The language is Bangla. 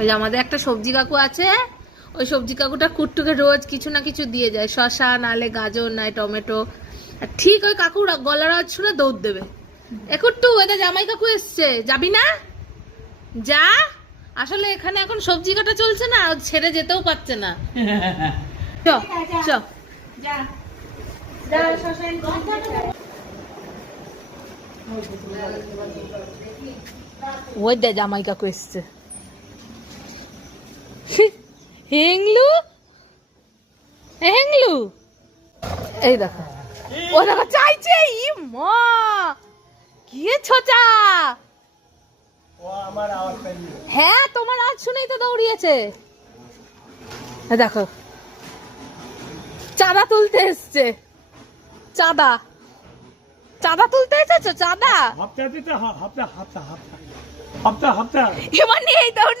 ওই আমাদের একটা সবজি কাকু আছে, ওই সবজি কাকুটা কুট্টুকে রোজ কিছু না কিছু দিয়ে যায়, শসা নালে গাজর নাই টমেটো। আর ঠিক ওই কাকুর গলার আওয়াজ শুনে দৌড় দেবে, কুট্টু এদের জামাই কাকু এসছে, যাবি না? যা। আসলে এখানে এখন সবজি কাটা চলছে না, ছেড়ে যেতেও পারছে না। চ চ যা। ওই দে জামাই কাকু এসছে। হেংলু হেংলু, এই দেখো, ও দেখো চাইছে। ই মা, কি ছোচা! হ্যাঁ, তোমার আজ শুনেই তো দৌড়িয়েছে। দেখো, চাঁদা তুলতে এসছে। চাঁদা চাঁদা তুলতে এসেছো? চাঁদা হাফতা দিতে হাফতা হাফতা হাফতা হাফতা হাফতা এবার এই দৌড়